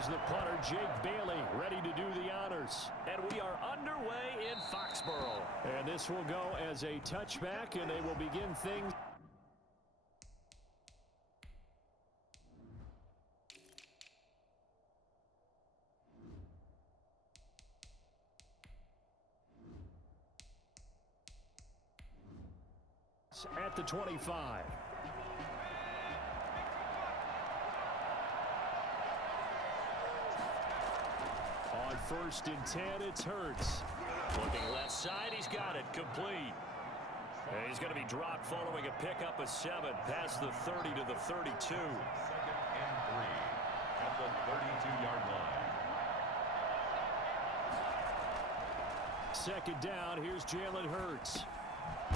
Here's the punter, Jake Bailey, ready to do the honors. And we are underway in Foxborough. And this will go as a touchback, and they will begin things. At the 25. On 1st and 10, it's Hurts. Looking left side, he's got it, complete. And he's going to be dropped following a pickup of 7 past the 30 to the 32. 2nd and 3 at the 32-yard line. 2nd down, here's Jalen Hurts.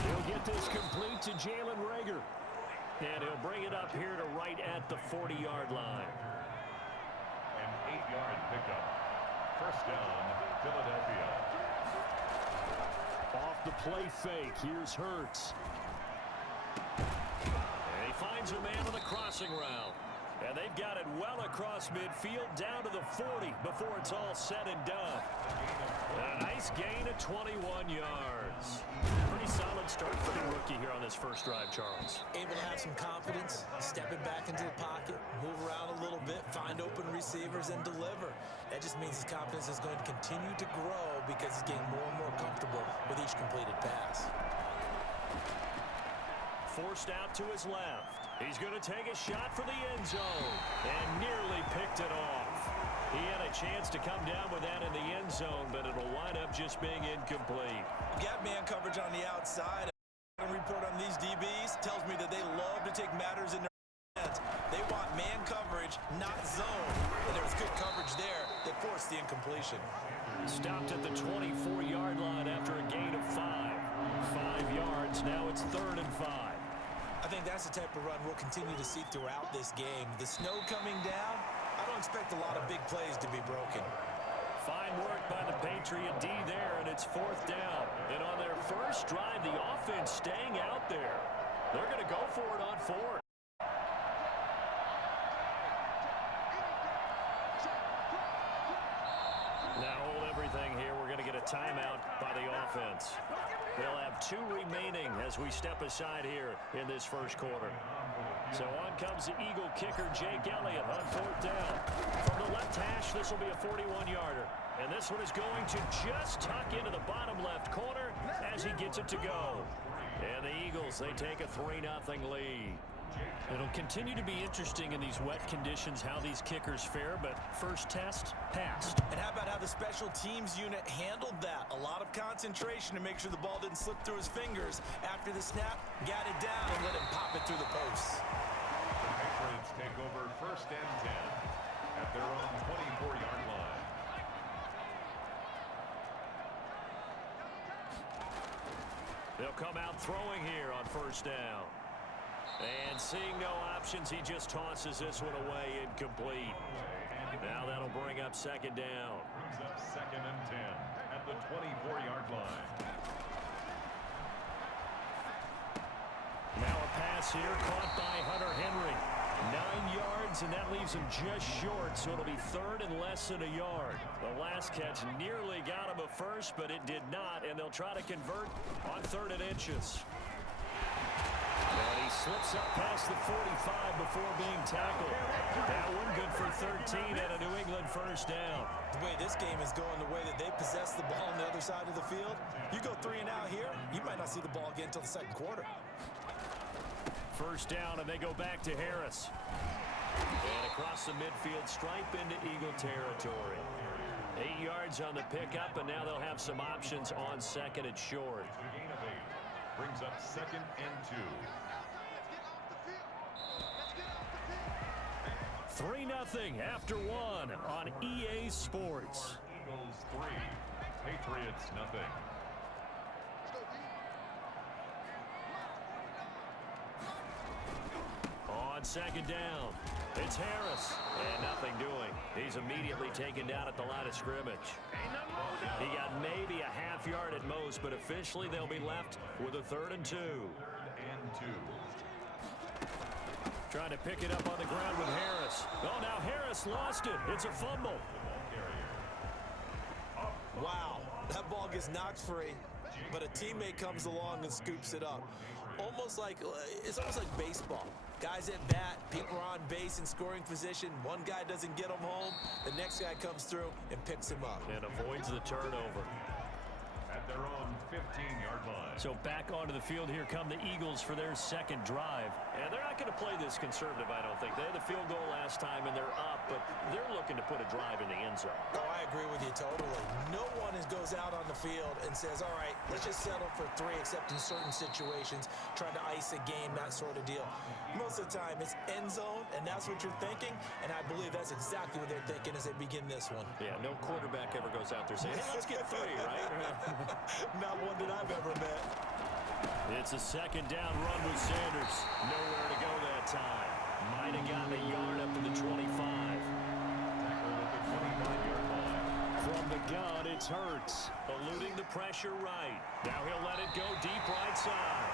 He'll get this complete to Jalen Reagor. And he'll bring it up here to right at the 40-yard line. An 8-yard pickup. 1st down, Philadelphia. Off the play fake, here's Hurts. And he finds a man on the crossing route. And they've got it well across midfield down to the 40 before it's all said and done. A nice gain of 21 yards. Pretty solid start for the rookie here on this first drive, Charles. Able to have some confidence, stepping back into the pocket, move around a little bit, find open receivers, and deliver. That just means his confidence is going to continue to grow because he's getting more and more comfortable with each completed pass. Forced out to his left. He's going to take a shot for the end zone and nearly picked it off. He had a chance to come down with that in the end zone, but it'll wind up just being incomplete. Got man coverage on the outside. A report on these DBs tells me that they love to take matters in their hands. They want man coverage, not zone. And there was good coverage there that forced the incompletion. Stopped at the 24-yard line after a gain of 5. 5 yards, now it's 3rd and 5. I think that's the type of run we'll continue to see throughout this game. The snow coming down, I don't expect a lot of big plays to be broken. Fine work by the Patriot D there, and it's 4th down. And on their first drive, the offense staying out there. They're going to go for it on 4th. Now hold everything here. We're going to get a timeout by the offense. They'll have 2 remaining as we step aside here in this first quarter. So on comes the Eagle kicker, Jake Elliott, on 4th down. From the left hash, this will be a 41-yarder. And this one is going to just tuck into the bottom left corner as he gets it to go. And the Eagles, they take a 3-0 lead. It'll continue to be interesting in these wet conditions how these kickers fare, but first test, passed. And how about how the special teams unit handled that? A lot of concentration to make sure the ball didn't slip through his fingers. After the snap, got it down and let him pop it through the posts. The Patriots take over 1st and 10 at their own 24-yard line. They'll come out throwing here on 1st down. And seeing no options, he just tosses this one away, incomplete. Now that'll bring up 2nd down. Brings up 2nd and 10 at the 24-yard line. Now a pass here caught by Hunter Henry. 9 yards, and that leaves him just short, so it'll be 3rd and less than a yard. The last catch nearly got him a first, but it did not, and they'll try to convert on 3rd and inches. And he slips up past the 45 before being tackled. That one good for 13 and a New England 1st down. The way this game is going, the way that they possess the ball on the other side of the field, you go 3 and out here, you might not see the ball again until the 2nd quarter. 1st down, and they go back to Harris. And across the midfield stripe into Eagle territory. 8 yards on the pickup, and now they'll have some options on 2nd and short. A gain of 8 brings up 2nd and 2. 3-0 after 1 on EA Sports. Eagles 3, Patriots nothing. On 2nd down, it's Harris, and nothing doing. He's immediately taken down at the line of scrimmage. He got maybe a half yard at most, but officially they'll be left with a 3rd and 2. 3rd and 2. Trying to pick it up on the ground with Harris. Oh, now Harris lost it. It's a fumble. Wow, that ball gets knocked free, but a teammate comes along and scoops it up. It's almost like baseball. Guys at bat, people are on base in scoring position. One guy doesn't get him home. The next guy comes through and picks him up. And avoids the turnover. At their own 15-yard line. So back onto the field here come the Eagles for their second drive. And they're not going to play this conservative, I don't think. They had the field goal last time, and they're up, but they're looking to put a drive in the end zone. Oh, I agree with you totally. No one goes out on the field and says, all right, let's just settle for 3, except in certain situations, trying to ice a game, that sort of deal. Most of the time, it's end zone, and that's what you're thinking, and I believe that's exactly what they're thinking as they begin this one. Yeah, no quarterback ever goes out there saying, hey, let's get 3, right? Not one that I've ever met. It's a second down run with Sanders. Nowhere to go that time. Might have gotten a yard up to the 25. From the gun, it's Hurts. Eluding the pressure right. Now he'll let it go deep right side.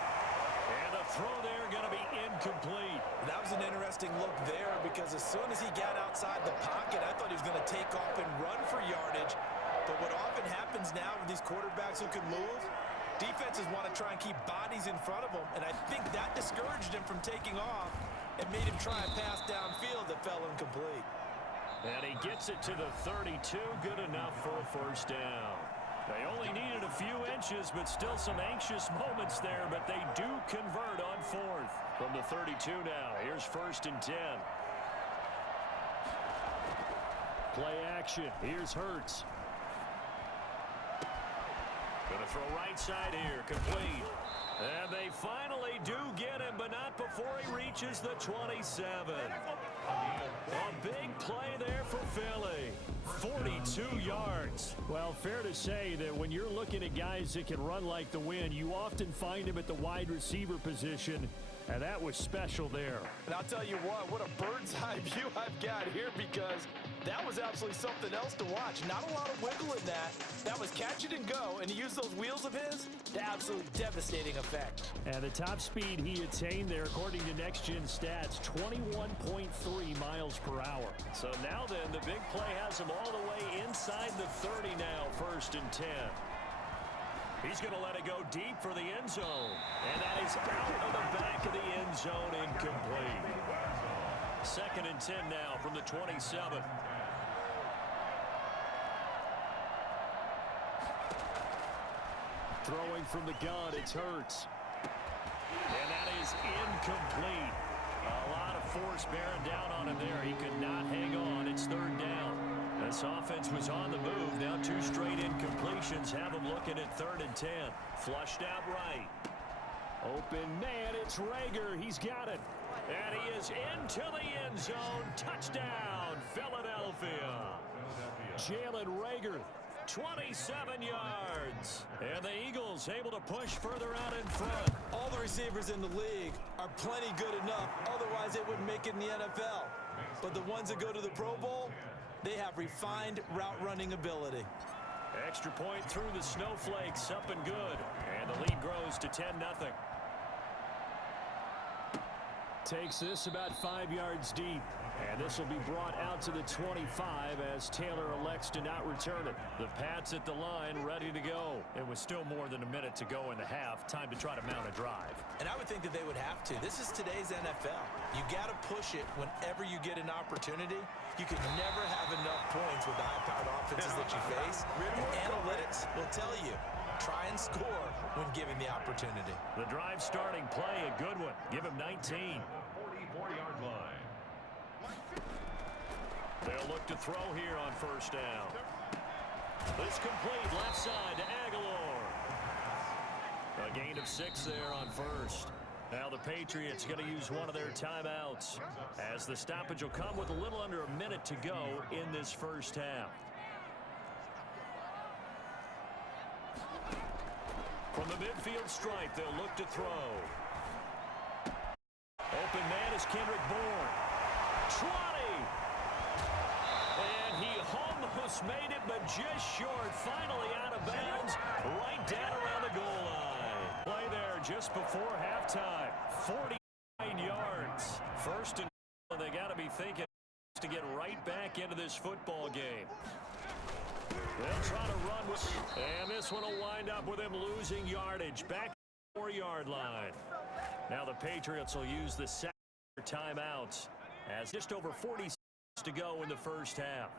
And the throw there going to be incomplete. That was an interesting look there because as soon as he got outside the pocket, I thought he was going to take off and run for yardage. But what often happens now with these quarterbacks who can move, defenses want to try and keep bodies in front of them, and I think that discouraged him from taking off and made him try a pass downfield that fell incomplete. And he gets it to the 32, good enough for a first down. They only needed a few inches, but still some anxious moments there, but they do convert on 4th. From the 32 now, here's 1st and 10. Play action. Here's Hurts. Going to throw right side here, complete. And they finally do get him, but not before he reaches the 27. A big play there for Philly. 42 yards. Well, fair to say that when you're looking at guys that can run like the wind, you often find him at the wide receiver position, and that was special there. And I'll tell you what a bird's eye view I've got here because that was absolutely something else to watch. Not a lot of wiggle in that. That was catch it and go, and he used those wheels of his to absolute devastating effect. And the top speed he attained there, according to Next Gen Stats, 21.3 miles per hour. So now then, the big play has him all the way inside the 30 now, 1st and 10. He's going to let it go deep for the end zone. And that is out of the back of the end zone, incomplete. 2nd and 10 now from the 27. Throwing from the gun, it's Hurts. And that is incomplete. A lot of force bearing down on him there. He could not hang on. It's 3rd down. This offense was on the move. Now 2 straight incompletions have him looking at 3rd and 10. Flushed out right. Open man, it's Rager. He's got it. And he is into the end zone. Touchdown, Philadelphia. Jalen Rager. 27 yards. And the Eagles able to push further out in front. All the receivers in the league are plenty good enough. Otherwise, they wouldn't make it in the NFL. But the ones that go to the Pro Bowl, they have refined route running ability. Extra point through the snowflakes, up and good. And the lead grows to 10-0. Takes this about 5 yards deep. And this will be brought out to the 25 as Taylor elects to not return it. The Pats at the line, ready to go. It was still more than a minute to go in the half. Time to try to mount a drive. And I would think that they would have to. This is today's NFL. You got to push it whenever you get an opportunity. You can never have enough points with the high-powered offenses that you face. And analytics will tell you, try and score when given the opportunity. The drive starting play, a good one. Give him 19. 44-yard line. They'll look to throw here on 1st down. It's complete left side to Aguilar. A gain of 6 there on 1st. Now the Patriots going to use one of their timeouts as the stoppage will come with a little under a minute to go in this 1st half. From the midfield stripe, they'll look to throw. Open man is Kendrick Bourne. 20! And he almost made it, but just short. Finally out of bounds, right down around the goal line. Play there just before halftime. 49 yards. First and they got to be thinking to get right back into this football game. They'll try to run with, and this one will wind up with him losing yardage back to the 4-yard line. Now the Patriots will use the second timeouts as just over 40 seconds to go in the first half.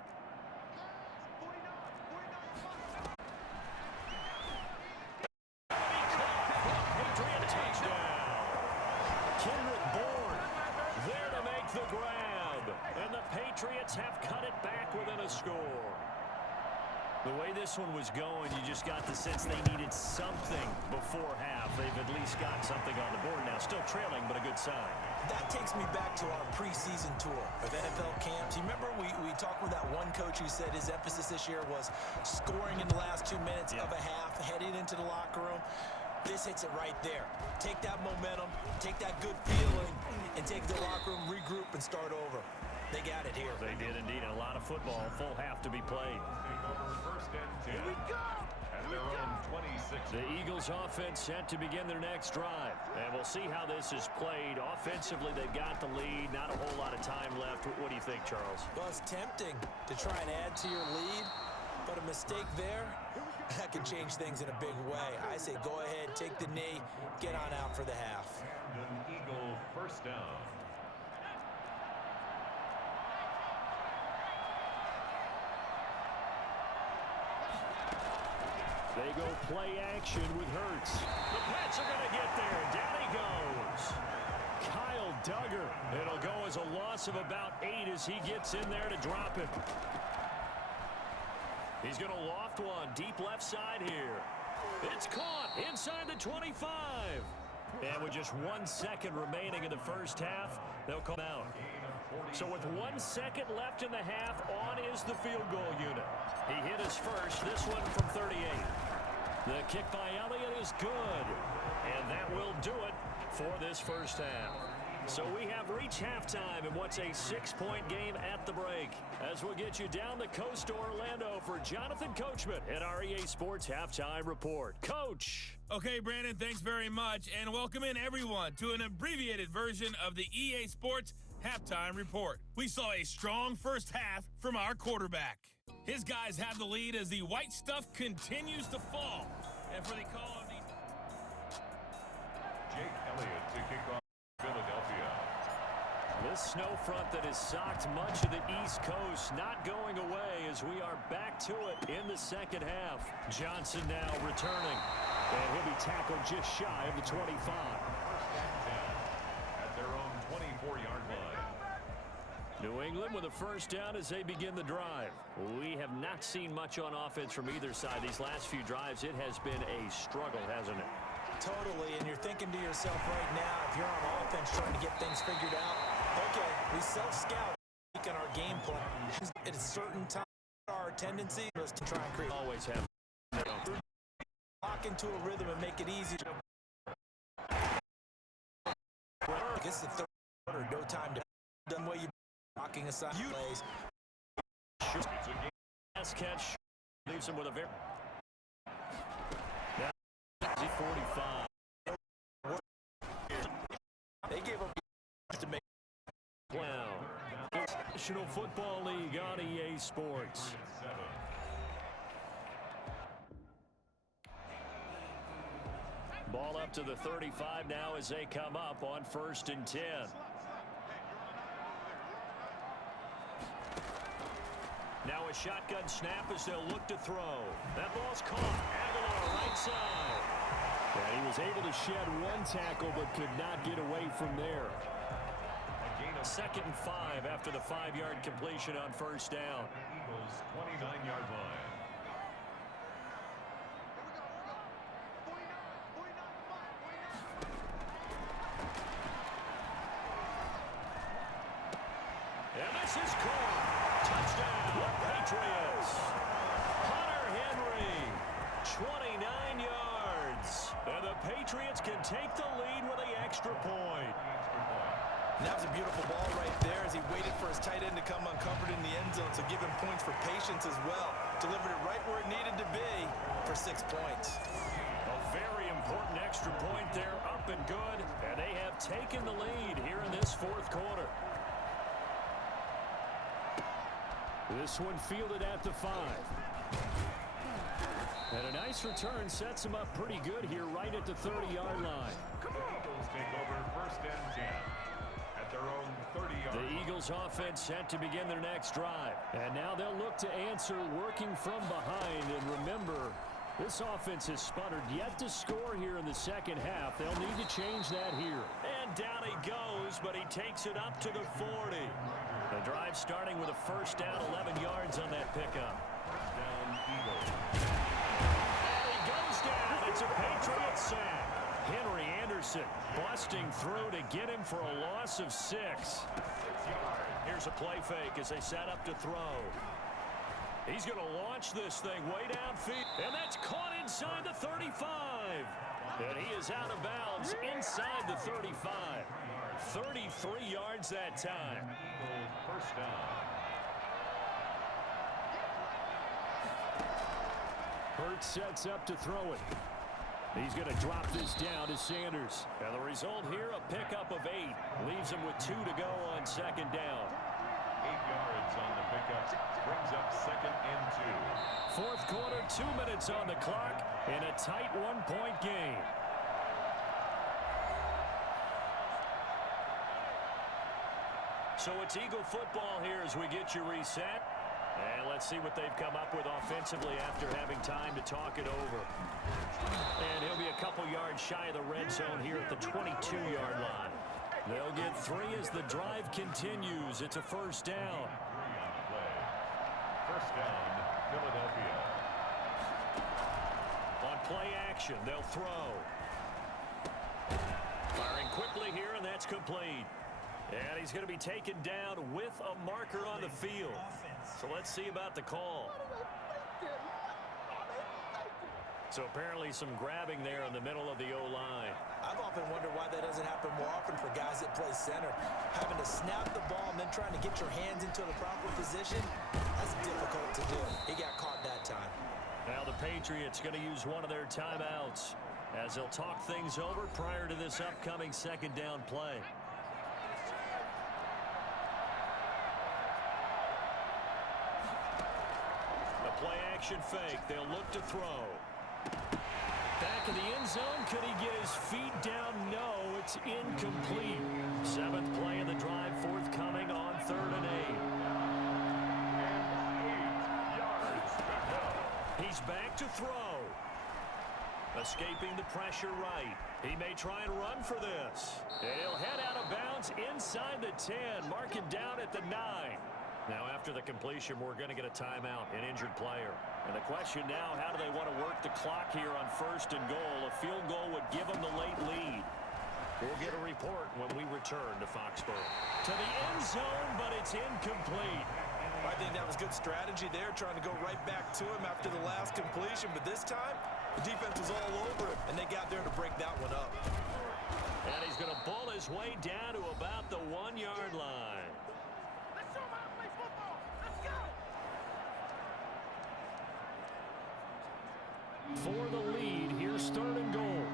Patriot touchdown. There to make the grab, and the Patriots have cut it back within a score. The way this one was going, you just got the sense they needed something before half. They've at least got something on the board now. Still trailing, but a good sign. That takes me back to our preseason tour of NFL camps. You remember we talked with that one coach who said his emphasis this year was scoring in the last 2 minutes of a half, heading into the locker room. This hits it right there. Take that momentum, take that good feeling, and take the locker room, regroup, and start over. They got it here. They did indeed. And a lot of football, full half to be played. Here we go. At their own 26. The Eagles offense set to begin their next drive. And we'll see how this is played. Offensively, they've got the lead. Not a whole lot of time left. What do you think, Charles? Well, it's tempting to try and add to your lead, but a mistake there, that could change things in a big way. I say go ahead, take the knee, get on out for the half. An Eagle first down. They go play action with Hurts. The Pats are going to get there. Down he goes. Kyle Duggar. It'll go as a loss of about 8 as he gets in there to drop it. He's going to loft one deep left side here. It's caught inside the 25. And with just 1 second remaining in the first half, they'll come out. So with 1 second left in the half, on is the field goal unit. He hit his first, this one from 38. The kick by Elliott is good. And that will do it for this first half. So we have reached halftime in what's a 6-point game at the break. As we'll get you down the coast to Orlando for Jonathan Coachman at our EA Sports Halftime Report. Coach. Okay, Brandon, thanks very much. And welcome in, everyone, to an abbreviated version of the EA Sports Halftime Report. We saw a strong first half from our quarterback. His guys have the lead as the white stuff continues to fall. And for the call of these... Jake Elliott to kick off Philadelphia. This snow front that has socked much of the East Coast not going away as we are back to it in the second half. Johnson now returning. And he'll be tackled just shy of the 25. At their own 24-yard line. New England with a first down as they begin the drive. We have not seen much on offense from either side. These last few drives, it has been a struggle, hasn't it? Totally, and you're thinking to yourself right now, if you're on offense trying to get things figured out, okay, we self-scout on our game plan. At a certain time, our tendency is to try and create. Always have. Lock into a rhythm and make it easy. I guess the third quarter, no time to done way you knocking aside plays. Last catch leaves him with a very 45. They gave up to make National Football League on EA Sports. Ball up to the 35 now as they come up on 1st and 10. Now a shotgun snap as they'll look to throw. That ball's caught. Aguilar right side. And he was able to shed 1 tackle but could not get away from there. A gain of 2nd and 5 after the 5-yard completion on 1st down. Eagles 29-yard line. And this is caught. Touchdown, Patriots. Hunter Henry, 29 yards. And the Patriots can take the lead with the extra point. And that was a beautiful ball right there as he waited for his tight end to come uncovered in the end zone, so give him points for patience as well. Delivered it right where it needed to be for 6 points. A very important important extra point there, up and good. And they have taken the lead here in this fourth quarter. This one fielded at the 5. And a nice return sets them up pretty good here right at the 30-yard line. The Eagles take over first and 10 at their own 30-yard line. The Eagles offense set to begin their next drive. And now they'll look to answer working from behind. And remember, this offense has sputtered yet to score here in the second half. They'll need to change that here. And down he goes, but he takes it up to the 40. The drive starting with a first down, 11 yards on that pickup. First down, Eagles. And he goes down. It's a Patriot sack. Henry Anderson busting through to get him for a loss of 6. 6 yards. Here's a play fake as they set up to throw. He's going to launch this thing way downfield. And that's caught inside the 35. And he is out of bounds inside the 35. 33 yards that time. Eagles first down. Hurts sets up to throw it. He's going to drop this down to Sanders. And the result here, a pickup of 8. Leaves him with 2 to go on second down. 8 yards on the pickup. Brings up second and 2. Fourth quarter, 2 minutes on the clock in a tight one-point game. So it's Eagle football here as we get you reset. And let's see what they've come up with offensively after having time to talk it over. And he'll be a couple yards shy of the red zone here at the 22-yard line. They'll get 3 as the drive continues. It's a first down. First down, Philadelphia. On play action, they'll throw. Firing quickly here, and that's complete. And he's going to be taken down with a marker on the field. So let's see about the call. So apparently some grabbing there in the middle of the O-line. I've often wondered why that doesn't happen more often for guys that play center. Having to snap the ball and then trying to get your hands into the proper position, that's difficult to do. He got caught that time. Now the Patriots going to use one of their timeouts as they'll talk things over prior to this upcoming second down play. The play action fake. They'll look to throw. Back in the end zone. Could he get his feet down? No, it's incomplete. 7th play of the drive forthcoming on 3rd and 8. 8 yards to go. He's back to throw. Escaping the pressure right. He may try and run for this. And he'll head out of bounds inside the 10. Mark him down at the 9. Now after the completion, we're going to get a timeout, an injured player. And the question now, how do they want to work the clock here on 1st and goal? A field goal would give them the late lead. We'll get a report when we return to Foxborough. To the end zone, but it's incomplete. I think that was good strategy there, trying to go right back to him after the last completion. But this time, the defense was all over him, and they got there to break that one up. And he's going to bull his way down to about the 1-yard line. Let's show 'em how to play football. Let's go. For the lead, here's 3rd and goal.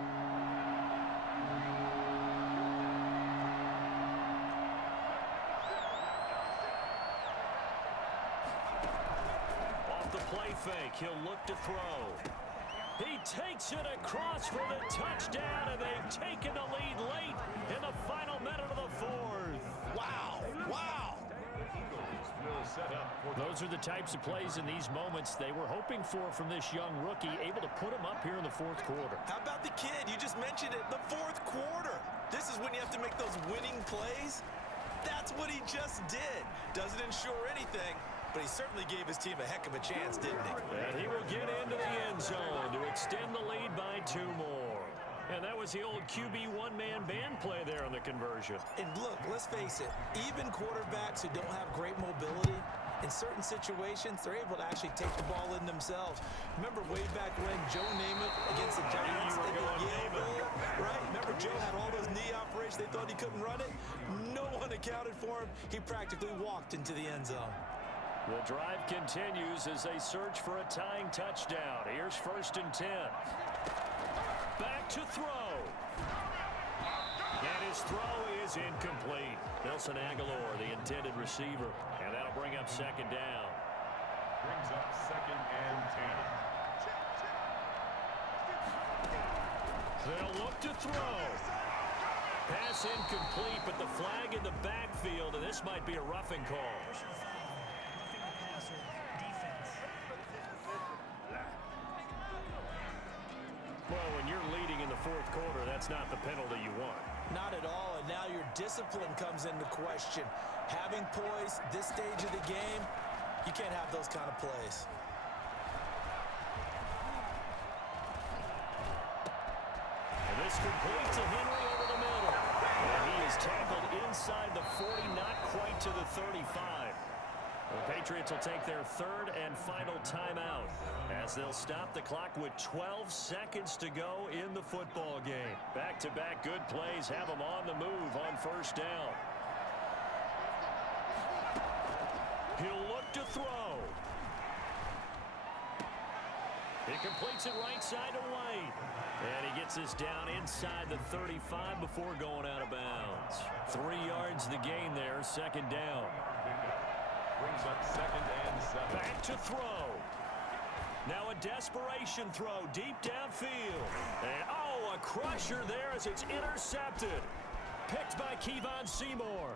Off the play fake, he'll look to throw. He takes it across for the touchdown, and they've taken the lead late in the final minute of the 4th. Wow! Wow! Eagles will set up for Those are the types of plays in these moments they were hoping for from this young rookie, able to put him up here in the 4th quarter. How about the kid? You just mentioned it, the 4th quarter. This is when you have to make those winning plays. That's what he just did. Doesn't ensure anything, but he certainly gave his team a heck of a chance, didn't he? And he will get into the end zone to extend the lead by 2 more. And that was the old QB one-man band play there on the conversion. And look, let's face it, even quarterbacks who don't have great mobility, in certain situations, they're able to actually take the ball in themselves. Remember way back when Joe Namath against the Giants in the Yale Bowl, right? Remember Joe had all those knee operations, they thought he couldn't run it? No one accounted for him. He practically walked into the end zone. The drive continues as they search for a tying touchdown. Here's 1st and 10. Back to throw. And his throw is incomplete. Nelson Aguilar, the intended receiver. And that'll bring up second down. Brings up 2nd and 10. They'll look to throw. Pass incomplete, but the flag in the backfield, and this might be a roughing call. Well, when you're leading in the 4th quarter, that's not the penalty you want. Not at all, and now your discipline comes into question. Having poise this stage of the game, you can't have those kind of plays. And this complete to Henry over the middle. And he is tackled inside the 40, not quite to the 35. The Patriots will take their 3rd and final timeout as they'll stop the clock with 12 seconds to go in the football game. Back-to-back good plays have them on the move on 1st down. He'll look to throw. He completes it right side to White. And he gets this down inside the 35 before going out of bounds. 3 yards the gain there, 2nd down. Brings up 2nd and 7. Back to throw. Now a desperation throw deep downfield. And oh, a crusher there as it's intercepted. Picked by Kevon Seymour.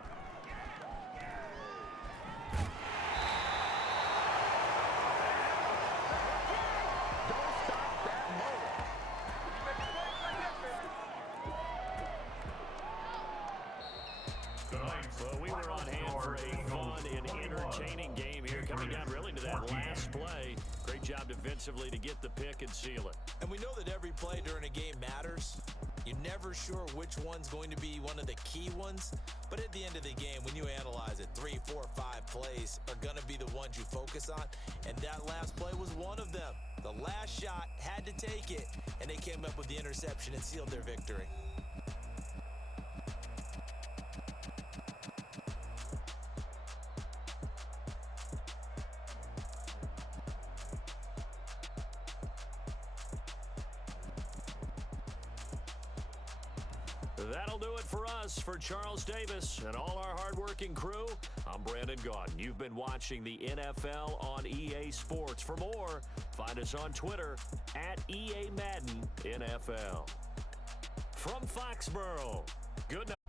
Well, we were on hand for a fun and entertaining game here, coming down really to that last play. Great job defensively to get the pick and seal it. And we know that every play during a game matters. You're never sure which one's going to be one of the key ones. But at the end of the game, when you analyze it, 3, 4, 5 plays are going to be the ones you focus on. And that last play was one of them. The last shot had to take it, and they came up with the interception and sealed their victory. That'll do it for us. For Charles Davis and all our hardworking crew, I'm Brandon Gaudin. You've been watching the NFL on EA Sports. For more, find us on Twitter at EA Madden NFL. From Foxborough, good night.